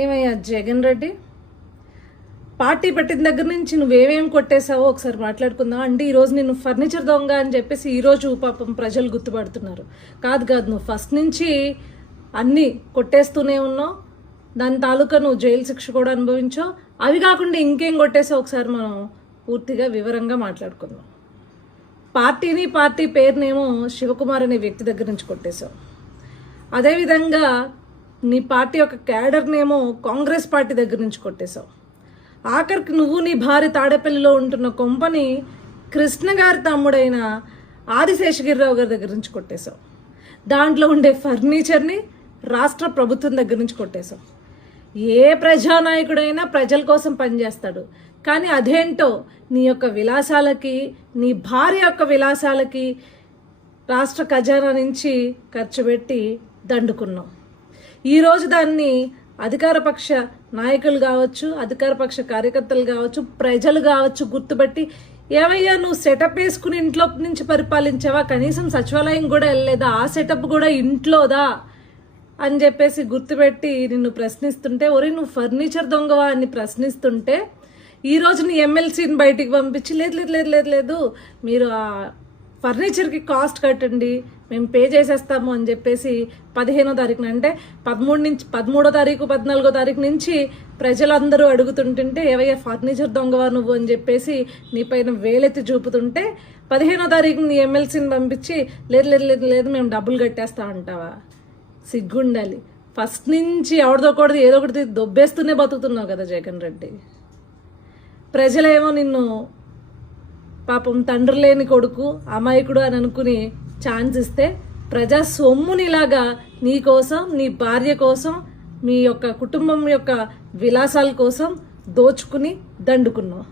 ఏమయ్యా జగన్ రెడ్డి, పార్టీ పెట్టిన దగ్గర నుంచి నువ్వేమేమి కొట్టేశావో ఒకసారి మాట్లాడుకుందాం. అంటే ఈరోజు నిన్ను ఫర్నిచర్ దొంగ అని చెప్పేసి ఈరోజు పాపం ప్రజలు గుర్తుపడుతున్నారు. కాదు నువ్వు ఫస్ట్ నుంచి అన్నీ కొట్టేస్తూనే ఉన్నావు. దాని తాలూకా నువ్వు జైలు శిక్ష కూడా అనుభవించావు. అవి కాకుండా ఇంకేం కొట్టేసావు ఒకసారి మనం పూర్తిగా వివరంగా మాట్లాడుకుందాం. పార్టీ పేరునేమో శివకుమార్ అనే వ్యక్తి దగ్గర నుంచి కొట్టేశావు. అదేవిధంగా నీ పార్టీ యొక్క క్యాడర్నేమో కాంగ్రెస్ పార్టీ దగ్గర నుంచి కొట్టేశావు. ఆఖరికి నువ్వు నీ భార్య తాడేపల్లిలో ఉంటున్న కొంపని కృష్ణ గారి తమ్ముడైన ఆదిశేషగిరిరావు గారి దగ్గర నుంచి కొట్టేశావు. దాంట్లో ఉండే ఫర్నిచర్ని రాష్ట్ర ప్రభుత్వం దగ్గర నుంచి కొట్టేశావు. ఏ ప్రజానాయకుడైనా ప్రజల కోసం పనిచేస్తాడు, కానీ అదేంటో నీ యొక్క విలాసాలకి, నీ భార్య యొక్క విలాసాలకి రాష్ట్ర ఖజానా నుంచి ఖర్చు పెట్టి దండుకున్నావు. ఈరోజు దాన్ని అధికారపక్ష నాయకులు కావచ్చు, అధికారపక్ష కార్యకర్తలు కావచ్చు, ప్రజలు కావచ్చు గుర్తుపట్టి, ఏమయ్యా నువ్వు సెటప్ వేసుకుని ఇంట్లో నుంచి పరిపాలించావా, కనీసం సచివాలయం కూడా వెళ్ళలేదా, ఆ సెటప్ కూడా ఇంట్లోదా అని చెప్పేసి గుర్తుపెట్టి నిన్ను ప్రశ్నిస్తుంటే, ఒరే నువ్వు ఫర్నిచర్ దొంగవా అని ప్రశ్నిస్తుంటే, ఈరోజు నీ ఎమ్మెల్సీని బయటికి పంపించి లేదు మీరు ఆ ఫర్నిచర్కి కాస్ట్ కట్టండి, మేము పే చేసేస్తాము అని చెప్పేసి 15వ తారీఖున, అంటే 13వ తారీఖు 14వ తారీఖు నుంచి ప్రజలందరూ అడుగుతుంటుంటే, ఏవయ్యా ఫర్నిచర్ దొంగవా నువ్వు అని చెప్పేసి నీ పైన వేలెత్తి చూపుతుంటే 15వ తారీఖు నీ ఎమ్మెల్సీని పంపించి లేదు మేము డబ్బులు కట్టేస్తామంటావా? సిగ్గుండాలి. ఫస్ట్ నుంచి ఎవరిదోకూడదు ఏదో ఒకటి దొబ్బేస్తూనే బతుకుతున్నావు కదా జగన్ రెడ్డి. ప్రజలేమో నిన్ను పాపం తండ్రి లేని కొడుకు, అమాయకుడు అని అనుకుని ఛాన్స్ ఇస్తే, ప్రజా సొమ్మునిలాగా నీ కోసం, నీ భార్య కోసం, మీ యొక్క కుటుంబం యొక్క విలాసాల కోసం దోచుకుని దండుకున్నావు.